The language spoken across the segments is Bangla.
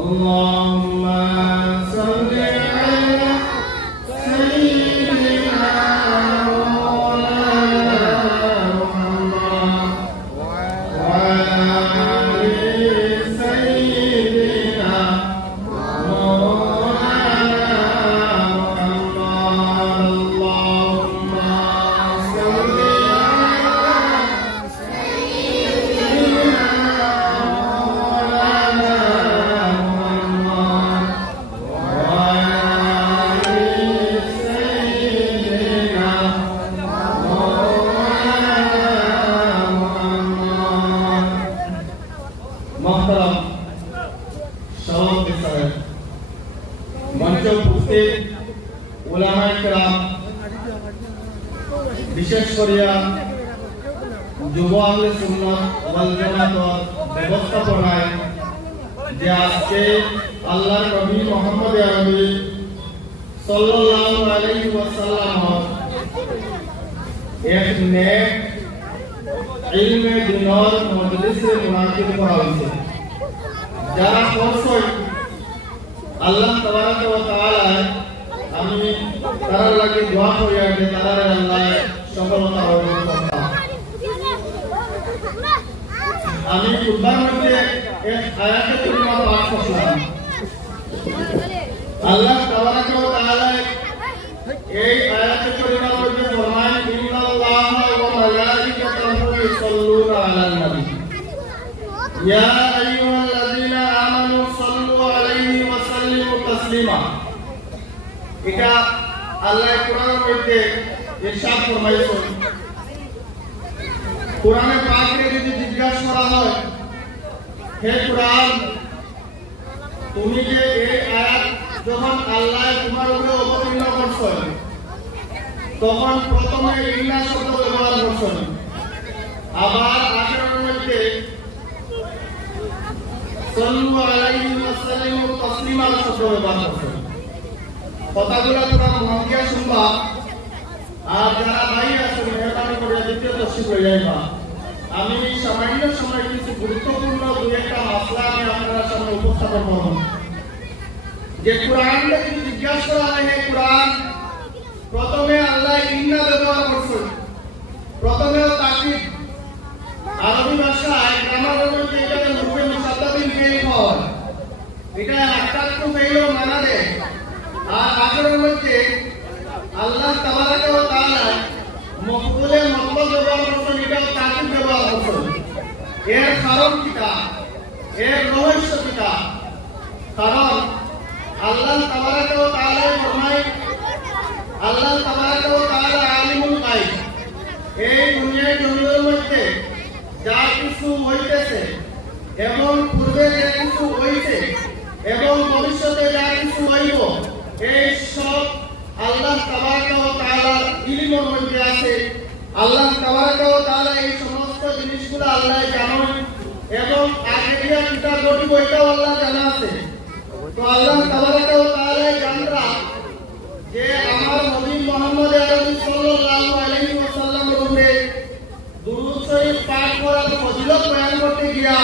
اللهم صل على سيدنا مولانا محمد وعلى آل سيدنا مولانا محمد اللهم صل على سيدنا مولانا محمد وعلى آل سيدنا مولانا محمد محترم সভাপতি সাহেব, মঞ্চে উপস্থিত উলামায়ে কেরাম, বিশেষ করিয়া যুব আহলে সুন্নাত ওয়াল জামাত ব্যবস্থাপনায় যে আজকে আল্লাহর নবী মুহাম্মদ আরবি সাল্লাল্লাহু আলাইহি ওয়াসাল্লাম এক নেক ইলমে দিনের মজলিসে মুনাকিব করা হয়েছে। যারা করছেন আল্লাহ তাবারাক ওয়া তাআলা, আমি তার লাগি দোয়া করি যে তারা আল্লাহ সফলতা অর্জন করতা। আমি খুতবার মধ্যে এক আয়াতে কারিমা পাঠ করলাম। আল্লাহ তাবারাক ওয়া তাআলা এই আয়াতে কারিমার মধ্যে ফরমান, ইন্নাল্লাহা ওয়া মালাইকাতাহু ইউসাল্লুনা আলান নবী ইয়া আইয়ুহাল্লাযীনা আমানু সাল্লু আলাইহি ওয়া সাল্লিমু তাসলিমা। এটা আল্লাহ কোরআনের মধ্যে ইরশাদ ফরমাইছেন। কোরআনে পাকে যদি জিজ্ঞাসা করা হয়, হে কোরআন, তুমি যে এই আয়াত যখন আল্লাহ তোমার উপরে অবতীর্ণ করছেন, তখন প্রথমে ইন্না শব্দ ব্যবহার করছেন, আবার আখেরের মধ্যে সাল্লু আলাইহি ওয়া সাল্লিমু তাসলিমা শব্দ ব্যবহার করছেন। কথাগুলো তোমরা মন দিয়ে শুনবা, আর যারা ভাই আছেন মেহরবানি করে দ্বিতীয় দর্শক হয়ে যাইবা। আমি সামান্য সময় কিছু গুরুত্বপূর্ণ দুই একটা মাসলা আমি আপনার সামনে উপস্থাপন করব। যে কোরআনকে যদি জিজ্ঞাসা করা হয়, হে কোরআন, প্রথমে আল্লাহ ইন্না ব্যবহার করছেন, প্রথমে তাকিদ। আরবি ভাষায় গ্রামারের মধ্যে এটাকে রূপে মুসাদ্দাবিন ফেল হয়, এটা আটকাত্ম ফেলও মানা দেয়। আর আখেরের মধ্যে আল্লাহ তাবারাক ওয়া তাআলা মফউলে মুতলাক ব্যবহার করছেন, এটাও তাকিদ ব্যবহার করছেন। এর কারণ কিটা, এর রহস্য কিটা? কারণ আল্লাহ তাবারাক ওয়া তাআলা ফরমায়, আল্লাহ তাবারাক ওয়া তাআলা আলিমুল গায়ব। এই দুনিয়ার জমিনের মধ্যে যা কিছু হইতেছে এবং পূর্বে যে কিছু হইছে এবং ভবিষ্যতে যা কিছু হইব, এই সব আল্লাহ তাবারাক ওয়া তাআলার ইলমের মধ্যে আছে। আল্লাহ তাবারাক ওয়া তাআলা এই সমস্ত জিনিসগুলো আল্লাহ জানেন এবং আগের কিতাব ঘটিব এটাও আল্লাহ জানা আছে। তো আল্লাহ তাবারাক ওয়া তাআলা জানরা যে আমার নবী মুহাম্মদ আরবি সাল্লাল্লাহু আলাইহি ওয়াসাল্লামের উপরে দুরূদ শরীফ পাঠ করার ফজিলত বয়ান করতে গিয়া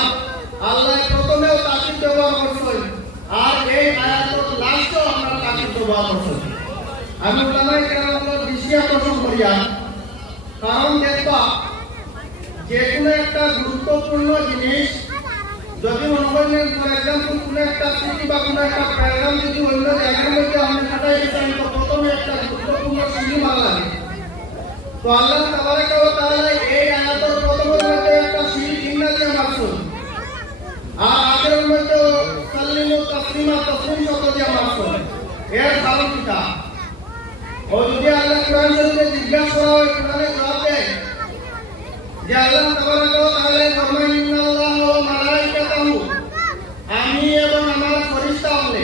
আল্লাহ প্রথমেও তাকিদ ব্যবহার করছেন, আর এই আয়াতের লাস্টেও আমরা তাকিদ ব্যবহার করছেন। আমি উলামায়ে কেরামের দৃষ্টি আকর্ষণ করিয়া, কারণ দেখবা যে কোনো একটা গুরুত্বপূর্ণ জিনিস যদি মনে করেন ফর এক্সাম্পল কোনো একটা সিটি বা কোনো একটা প্রোগ্রাম যদি অন্য জায়গার মধ্যে আমি খাটাই দিতাম, তো প্রথমে একটা গুরুত্বপূর্ণ সিটি মারা লাগে। তো আল্লাহ তাবারাক ওয়া তাআলা এই আয়াতের প্রথমের মধ্যে একটা সিটি ইন্না দিয়ে মারছেন, আর আগের মধ্যে সাল্লিমু তাসলিমা তাসলিম শব্দ দিয়ে মারছেন। এর কারণ কিটা? ও যদি আল্লাহ কোরআন শরীফে জিজ্ঞাসা করা হয়, কোরআনে জবাব দেয় যে আল্লাহ তাবারাক ওয়া তাআলা ফরমান, ইন্নাল্লাহা ওয়া মালাইকাতাহু, আমি এবং আমার ফেরেশতাগণ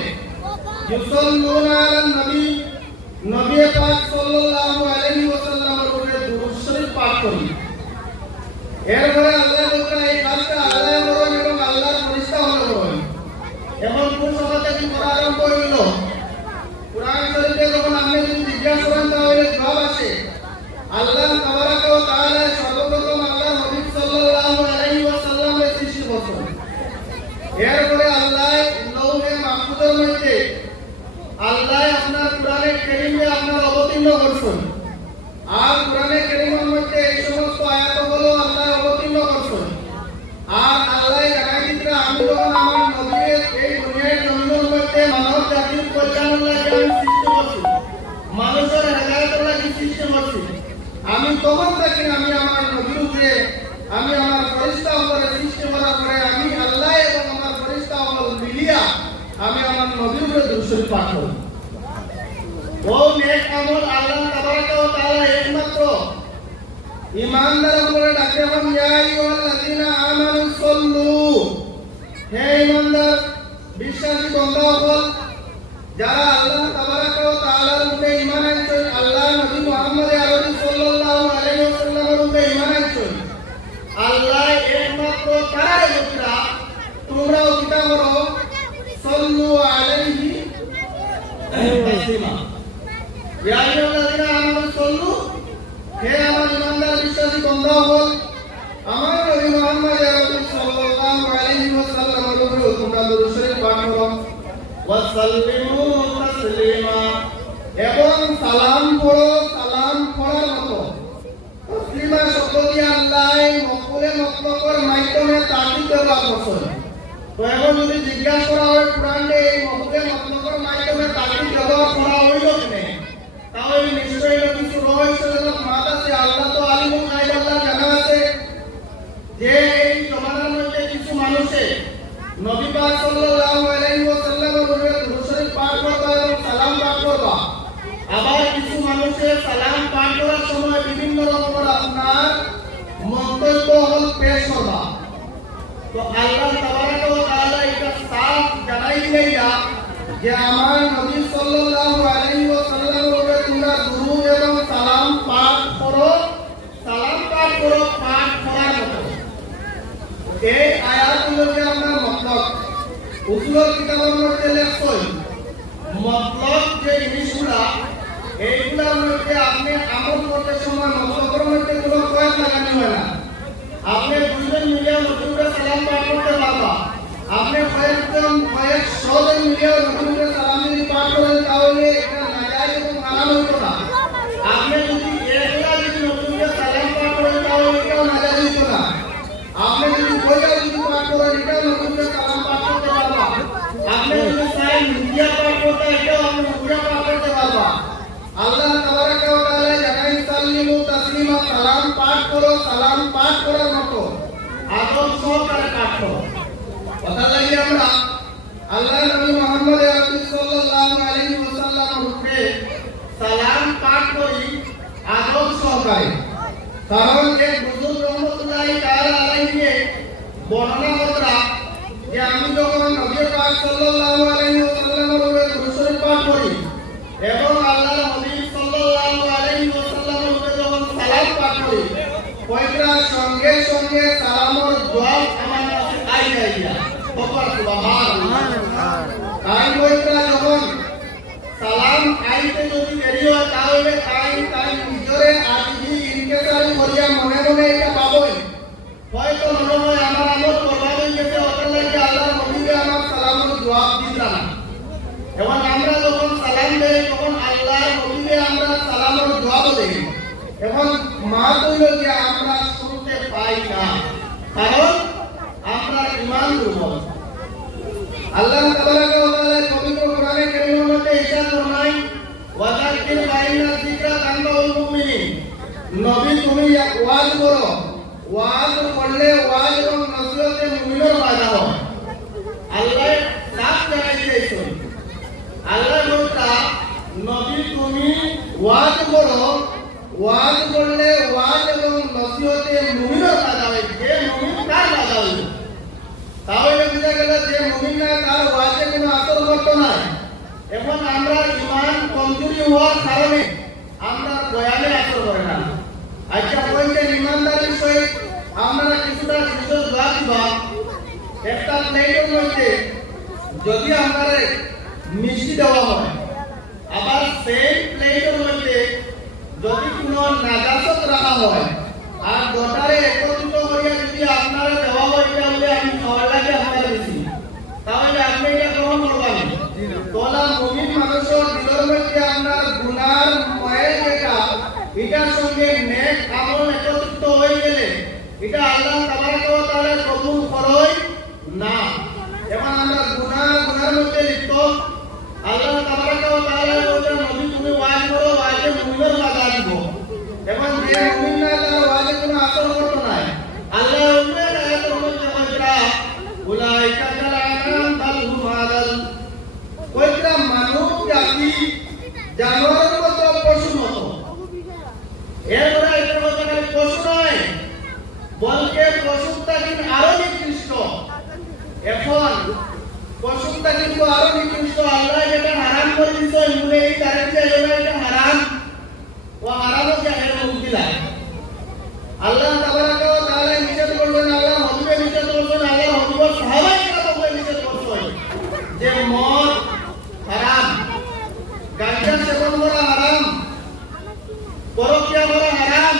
ইউসাল্লুনা আলান নবী, নবী পাক সাল্লাল্লাহু আলাইহি ওয়াসাল্লামের উপরে দুরূদ শরীফ পাঠ করি। এরপরে আল্লাহ বলেন এই কাজটা আল্লাহ করেন এবং আল্লাহর ফেরেশতাগণ করেন। এখন কোন সভাতে কি করা আরম্ভ হইল? কোরআন শরীফে যখন আপনি যদি জিজ্ঞাসা করেন তাহলে জবাব আসে, আল্লাহ তাবারাক ওয়া তাআলা সর্বপ্রথম আল্লাহ নবী সাল্লাল্লাহু আলাইহি ওয়াসাল্লামের সৃষ্টি করছেন। এরপরে আল্লাহ লৌহে মাহফুজের মধ্যে আল্লাহ আপনার কোরআনে কারীমে আপনার অবতীর্ণ করছেন। আর কোরআনে কারীমের মধ্যে এই সমস্ত আয়াতগুলো আল্লাহ অবতীর্ণ করছেন। আর আল্লাহ জানাই দিতেন আমি যখন আমার নবীকে এই দুনিয়ার জমিনের মধ্যে মানব জাতির কল্যাণের লাগি আমি সৃষ্টি করছি, মানুষের হেদায়েতের লাগি সৃষ্টি করছি। আমি তখন থেকে আমি আমার নবীর উপরে আমি আমার ফেরেশতা উপরে সৃষ্টি করার পরে আমি আল্লাহ এবং আমার ফেরেশতা মিলিয়া আমি আমার নবীর উপরে দুরূদ শরীফ পাঠ করি। ও নেক আমল আল্লাহ তাবারাকা ওয়া তাআলা একমাত্র ঈমানদার উপরে ডাকে এবং ইয়া আইয়ুহাল্লাযীনা আমানু সাল্লু, হে ঈমানদার বিশ্বাসী বান্দাগণ যারা আল্লাহ তাবারাকা ওয়া তাআলার উপরে ঈমান আনছে, আল্লাহ নবী মুহাম্মদ আরবি সাল্লাল্লাহু আলাইহি ওয়াসাল্লামের উপরে ঈমান আনছে, আল্লাহ একমাত্র তারাই লোকেরা তোমরাও কিতা করো সাল্লু আলাইহি তাসলিমা। ইয়া আইয়ুহাল্লাযীনা আমানু সাল্লু, হে আমার ঈমানদার বিশ্বাসী বান্দাগণ আমার নবী মুহাম্মদ আরবি সাল্লাল্লাহু আলাইহি ওয়াসাল্লামের উপরে তোমরা দুরূদ শরীফ পাঠ করো। ওয়াসাল্লিমু তাসলিমা, এবং সালাম পড়ো সালাম পড়ার মতো। তাসলিমা শব্দ দিয়ে আল্লাহ মকবুলে মতলবের মাধ্যমে তাকিদ ব্যবহার করছেন। তো এখন যদি জিজ্ঞাসা করা হয় কোরআনে এই মকবুলে মতলবের মাধ্যমে তাকিদ ব্যবহার করা হইল কিনে, তাহলে নিশ্চয়ই কিছু রহস্যজনক মাত আছে। আল্লাহ তো আলিমুল গায়ব, আল্লাহ জানা আছে যে এই জমানার মধ্যে কিছু মানুষে নবী পাক সাল্লাল্লাহু আলাইহি ওয়াসাল্লামের উপরে দুরূদ শরীফ পাঠ করবা এবং সালাম পাঠ করবা। আবার কিছু মানুষের সালাম পাঠ করার সময় বিভিন্ন রকমের আপনার মন্তব্য পেশ করবা। তো আল্লাহ তাবারাকা ওয়া তাআলা এটা সাফ জানাই দিলেন যে আমার নবী সাল্লাল্লাহু আলাইহি ওয়াসাল্লামের উপরে তোমরা দুরূদ এবং সালাম পাঠ করো, সালাম পাঠ করো পাঠ করার মতো। এই আয়াতগুলোকে আমরা মতলব উসুল কিতাবের মধ্যে লেখছেন। মতলব যে জিনিসগুলা এইগুলোর মধ্যে আপনি আমল করতে সময় মতলবের মধ্যে কোনো কয়েক লাগানো হয় না। আপনি দুইজন মিলিয়ে নবীকে সালাম পাঠ করতে পারবা, আপনি কয়েক শজন মিলিয়ে নবীকে সালাম যদি পাঠ করেন তাহলে এটা নাজায়েজ এবং হারাম হইতো না। আপনি যদি একলা যদি নবীকে সালাম পাঠ করেন তাহলে এটাও নাজায়েজ হইতো না। আপনি যদি বইয়াও যদি পাঠ করেন এটাও নবীকে সালাম পাঠ করতে পারবা। আপনি যদি চাই মিডিয়া পাঠ করতে এটাও আপনি মিডিয়া পাঠ করতে পারবা। আল্লাহ তাবারাকা ওয়া তাআলা জানাই সাল্লিমু তাসলিমা, সালাম পাঠ করো সালাম পাঠ করার মতো আদব সহকারে পাঠ করো। কথা লাগি আমরা আল্লাহ নবী মুহাম্মদ আরবি সাল্লাল্লাহু আলাইহি ওয়াসাল্লামের উপরে সালাম পাঠ করি আদব সহকারে। কারণ এক বুজুর্গ রহমাতুল্লাহি তাআলা আলাইহি বর্ণনা করা যে আমি যখন নবী পাক সাল্লাল্লাহু আলাইহি ওয়াসাল্লামের উপরে দুরূদ শরীফ পাঠ করি এবং আল্লাহর নবী সাল্লাল্লাহু আলাইহি ওয়াসাল্লামের উপরে যখন সালাম পাঠ করি, কয়টা সঙ্গে সঙ্গে সালামের জবাব আমার কাছে আইয়া বকর সুবহানাল্লাহ। তাই কয়টা যখন সালাম আইতে যদি দেরি হয় তাহলে তাই নিজরে আজই ইনকেসারি করিয়া মনে মনে এটা পাবই। হয়তো মনে হয় আমার আমল বরবাদ হয়ে গেছে, ওটার লাগে আল্লাহর নবীকে আমার সালামের জবাব দিতা না। এবং আমরা যখন সালাম দেই তখন আল্লাহর নবীকে আমরা সালামের জবাব দেই। এখন মা হইল যে আমরা শুনতে পাই না, কারণ আমরা ঈমান দুর্বল। আল্লাহ তাবারাকা ওয়া তাআলা পবিত্র কোরআনে কারীমের মধ্যে ইরশাদ ফরমায় ওয়াযাক্কির ফাইন্না যিকরা তানফাউল মুমিনিন, নবী তুমি ওয়াজ করো, ওয়াজ করলে ওয়াজ এবং নসিহতে মুমিনের ফায়দা হয়। আল্লাহ সাফ জানাই দিয়েছেন, আল্লাহ বলতা নবী তুমি ওয়াজ করো, ওয়াজ করলে ওয়াজ এবং নসিহতে মুমিনের ফায়দা হয়। যে মুমিন তার ফায়দা হবে। তাহলে বুঝা গেল যে মুমিন না তার ওয়াজে কোনো আসর করতো না। এখন আমরা ঈমান কমজোরি হওয়ার কারণে আমরা বয়ানে আসর করে না। আচ্ছা বলছেন ঈমানদারির সহিত আমরা কিছুটা বিশেষ দোয়া দিবা। একটা প্লেটের মধ্যে যদি আমরা মিষ্টি দেওয়া হয়, আবার সেই প্লেটের মধ্যে যদি কোনো নাজাসত রাখা হয় আর গোটারে একত্রিত করিয়া যদি আপনারা দেওয়া হয় তাহলে আমি খাওয়ার লাগে আপনারা দিছি, তাহলে আপনি এটা গ্রহণ করবেন। তোলা মুমিন মানুষের দিলের মধ্যে আপনার গুনার মায়ের যেটা এটার সঙ্গে নেক আমল একত্রিত হয়ে গেলে এটা আল্লাহ তাবারক ওয়া তাআলা কবুল করয় না। এখন আমরা গুনার মধ্যে লিপ্ত, আল্লাহ তাবারক ওয়া তাআলা বলেন নবী তুমি ওয়াজ করো, ওয়াজে মুমিনের বাধা দিব। এখন যে মুমিন না তার ওয়াজে কোনো আসর করতে নাই। আল্লাহ বলেন আয়াতের মধ্যে কইরা উলাইকা জালানাম বালহুম আলাল, কইরা মানুষ জাতি জানোয়ারের মতো পশুর মতো। এরপরে এটার মধ্যে খালি পশু নয়, বলকে পশুটা কিন্তু আরো নিকৃষ্ট। এখন পশুটা কিন্তু আরো নিকৃষ্ট। আল্লাহ যেটা হারাম করে দিয়েছে মনে এই তারিখে এটা হারাম ও হারামও কি এর মুক্তি লাগে। আল্লাহ তাবারক ওয়া তাআলা নিষেধ করলেন, আল্লাহ হবিবে নিষেধ করলেন, আল্লাহ হবিব সাহাবায়ে কেরামকে নিষেধ করলেন যে মদ হারাম, গাঁজা সেবন করা হারাম, পরকীয়া করা হারাম,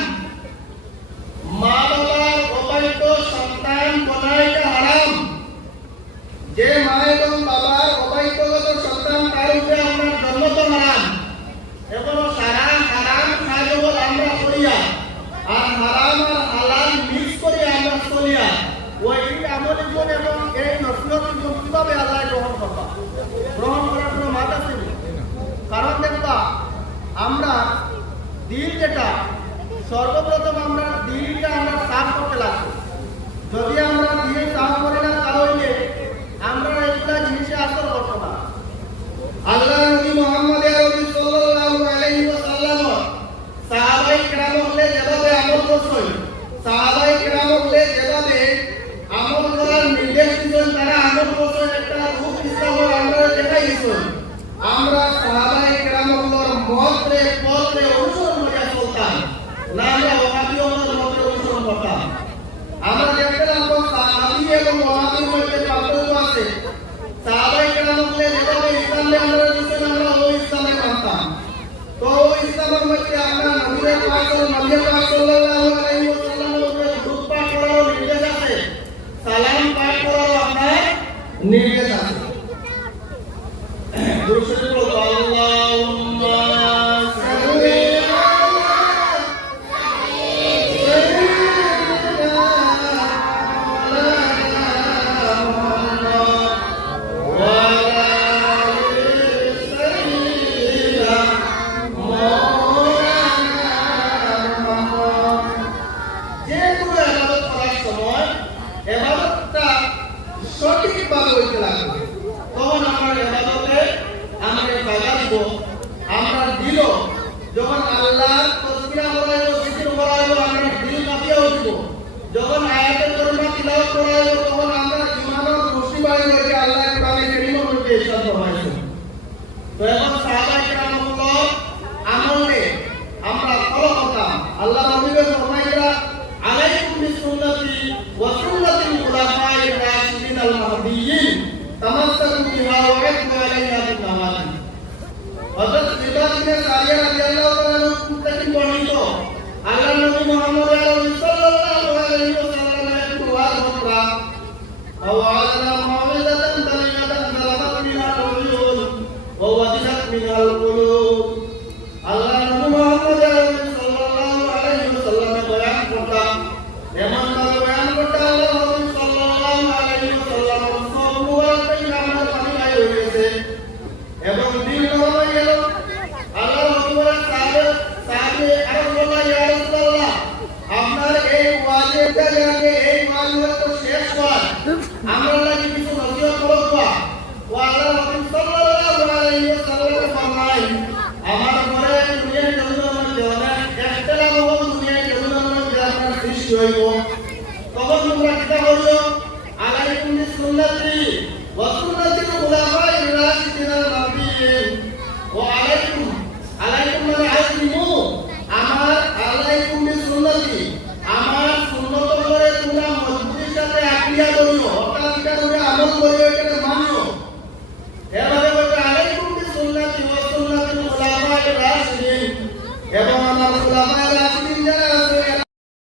মা বাবার অবৈধ সন্তান বলাইটা হারাম। যে মা এবং বাবার অবৈধগত সন্তান তার উপরে আমরা জন্ম তো হারাম। এখনো সারা হারাম খাজবল আমরা করিয়া আর হারাম আর হালাল মিক্স করে আমরা চলিয়া ওই আমল জীবন এবং এই নসিহত জীবন কিভাবে আল্লাহ গ্রহণ করবা? গ্রহণ করার কোনো মাত আছে? কারণ দেখবা আমরা দিল যেটা সর্বপ্রথম আমরা দিলটা আমরা সাফ করতে লাগবে। যদি আমরা দিল সাফ করি না তাহলে আমরা এগুলা জিনিসে আসর করতে না। আল্লাহ নবী মুহাম্মদ আরবি সাল্লাল্লাহু আলাইহি ওয়াসাল্লাম সাহাবায়ে কেরামকে যেভাবে আমল করছেন, সাহাবায়ে কেরামকে যেভাবে আমল করার নির্দেশ দিয়েছেন তারা আমল করছেন, একটা রূপ ইসলাম আমরা দেখাই দিয়েছেন। আমরা সাহাবায়ে কেরামদের মতরে পথে অনুসরণ করে চলতাম না, আমরা ওয়াহাবিদের মতে অনুসরণ করতাম। আমরা দেখলাম সাহাবী এবং ওয়াহাবির মধ্যে পার্থক্য আছে। সাহাবায়ে কেরামকে যেভাবে ইসলামে আমরা দিয়েছেন আমরা ওই ইসলামে মানতাম। তো ওই ইসলামের মধ্যে আমরা নবী পাক সাল্লাল্লাহু আলাইহি ওয়াসাল্লামের উপরে দুরূদ পাঠ করার নির্দেশ আছে, সালাম পাঠ করার আপনার নির্দেশ আছে। দুরূদ শরীফ বলতে আল্লাহুম্মা সাল্লি সঠিকভাবে হইতে লাগবে, তখন আমার ইবাদতে আমরা বাধা দিব। আমরা দিল যখন আল্লাহর তাসবিহ করাইব, জিকির করাইব, আমরা দিল কাঁপিয়ে উঠব। যখন আয়াতের কারিমা তিলাওয়াত করাইব তখন আমরা ঈমানের রশি বাড়ি হয়ে আল্লাহ কোরআনে কারীমের মধ্যে ইরশাদ ফরমাইছেন। তো এখন সাহাবায়ে কেরামগুলো আমলে আমরা ফলো করতাম। আল্লাহ নবীকে ফরমাইরা আলাইকুম বিসুন্নতি ওয়া সুন্নাতিল খুলাফায়ে রাশিদিন আল মাহদিয়্যিন তামাসসাকু বিহা ওয়া আদু আলাইহা বিন নাওয়াজিব। হযরত ইবরাহিম ইবনে সারিয়া রাদিয়াল্লাহু তাআলা থেকে বর্ণিত আল্লাহ নবী মুহাম্মদ সাল্লাল্লাহু আলাইহি ওয়াসাল্লাম একটু ওয়াজ করা ওয়াআলা মাউইদাতান দালিলাতান দালাতান মিনাল উয়ুন ওয়া ওয়াদিলাত মিনাল কুলুব। আল্লাহ নবী মুহাম্মদ সাল্লাল্লাহু আলাইহি ওয়াসাল্লাম বয়ান করতা, এমন ভাবে বয়ান করতা আল্লাহ নবী সাল্লাল্লাহু আলাইহি ওয়াসাল্লাম সব মুবারক আমরা পানি খাই হয়েছে এবং দিল নরম হয়ে গেল। আল্লাহ নবী সাহাবে আরো বলল, ইয়া রাসূলুল্লাহ আপনার এই ওয়াজেটা জানে এই ওয়াজের তো শেষ হয়, আমরা লাগি কিছু নসিহত করব। ও আল্লাহ নবী সাল্লাল্লাহু আলাইহি ওয়াসাল্লাম ফরমায়, আমার ঘরে দুনিয়ার জমিনের মধ্যে অনেক ইখতিলাফ হবে, দুনিয়ার জমিনের মধ্যে আপনার সৃষ্টি হইব। তখন তোমরা কিতা করিও, আলাইকুম বিসুন্নতি ওয়া সুন্নাতিল খুলাফায়ে